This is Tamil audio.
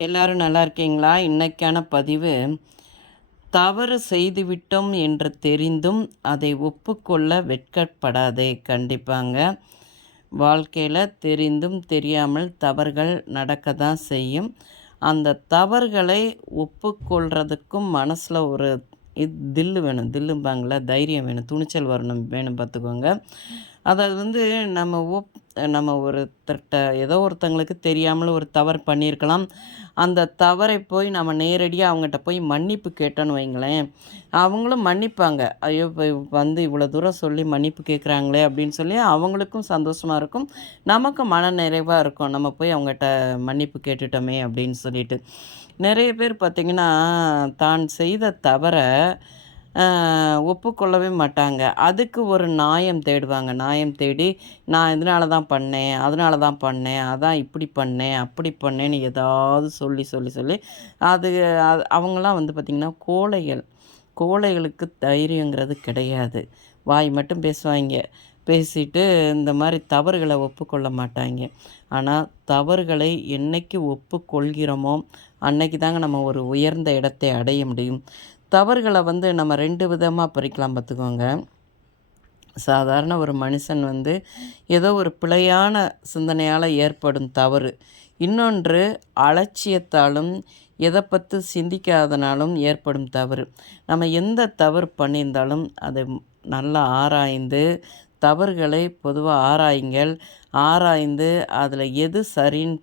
எல்லாரும் நல்லா இருக்கீங்களா? இன்னைக்கான பதிவு, தவறு செய்துவிட்டோம் என்று தெரிந்தும் அதை ஒப்புக்கொள்ள வெட்கப்படாதே. கண்டிப்பாங்க. வாழ்க்கையில தெரிந்தும் தெரியாமல் தவறுகள் நடக்க தான் செய்யும். அந்த தவறுகளை ஒப்புக்கொள்றதுக்கும் மனசுல ஒரு தில்லு வேணும். தில்லும்பாங்கள்ல, தைரியம் வேணும். துணிச்சல் வேணும் பார்த்துக்கோங்க. அதாவது வந்து நம்ம நம்ம ஒருத்தர்ட்ட ஏதோ ஒருத்தங்களுக்கு தெரியாமல் ஒரு தவறு பண்ணியிருக்கலாம். அந்த தவறை போய் நம்ம நேரடியா அவங்கட்ட போய் மன்னிப்பு கேட்டோன்னு வைங்களேன், அவங்களும் மன்னிப்பாங்க. ஐயோ! வந்து இவ்வளோ தூரம் சொல்லி மன்னிப்பு கேட்குறாங்களே அப்படின்னு சொல்லி அவங்களுக்கும் சந்தோஷமா இருக்கும். நமக்கும் மன நிறைவா இருக்கும். நம்ம போய் அவங்கட்ட மன்னிப்பு கேட்டுட்டோமே அப்படின்னு சொல்லிட்டு. நெறைய பேர் பார்த்தீங்கன்னா, தான் செய்த தவற ஒப்புக்கொள்ளவே மாட்டாங்க. அதுக்கு ஒரு நியாயம் தேடுவாங்க. நியாயம் தேடி, நான் இதனால தான் பண்ணேன், அதனால தான் பண்ணேன், அதான் இப்படி பண்ணேன், அப்படி பண்ணேன்னு ஏதாவது சொல்லி, சொல்லி, சொல்லி அது அவங்கலாம் வந்து பார்த்திங்கன்னா, கோழைகள். கோழைகளுக்கு தைரியங்கிறது கிடையாது. வாய் மட்டும் பேசுவாய்ங்க. பேசிட்டு இந்த மாரி தவறுகள ஒப்புக்கொள்ள மாட்டாய்ங்க. ஆனா, தவறுகளை என்னைக்கு ஒப்புக்கொள்கிறோமோ, அன்னைக்கு தாங்க நம்ம ஒரு உயர்ந்த இடத்தை அடைய முடியும். தவறுகள வந்து நம்ம 2 விதமா பிரிக்கலாம் பார்த்துக்கோங்க. சாதாரண ஒரு மனுஷன் வந்து ஏதோ ஒரு பிழையான சிந்தனையால ஏற்படும் தவறு. இன்னொன்று அலட்சியத்தாலும், எத பத்தி சிந்திக்காதனாலும் ஏற்படும் தவறு. நம்ம எந்த தவறு பண்ணியிருந்தாலும், அதை நல்லா ஆராய்ந்து, தவறுகளை பொதுவா ஆராயுங்கள். ஆராய்ந்து அதில எது சரின்னு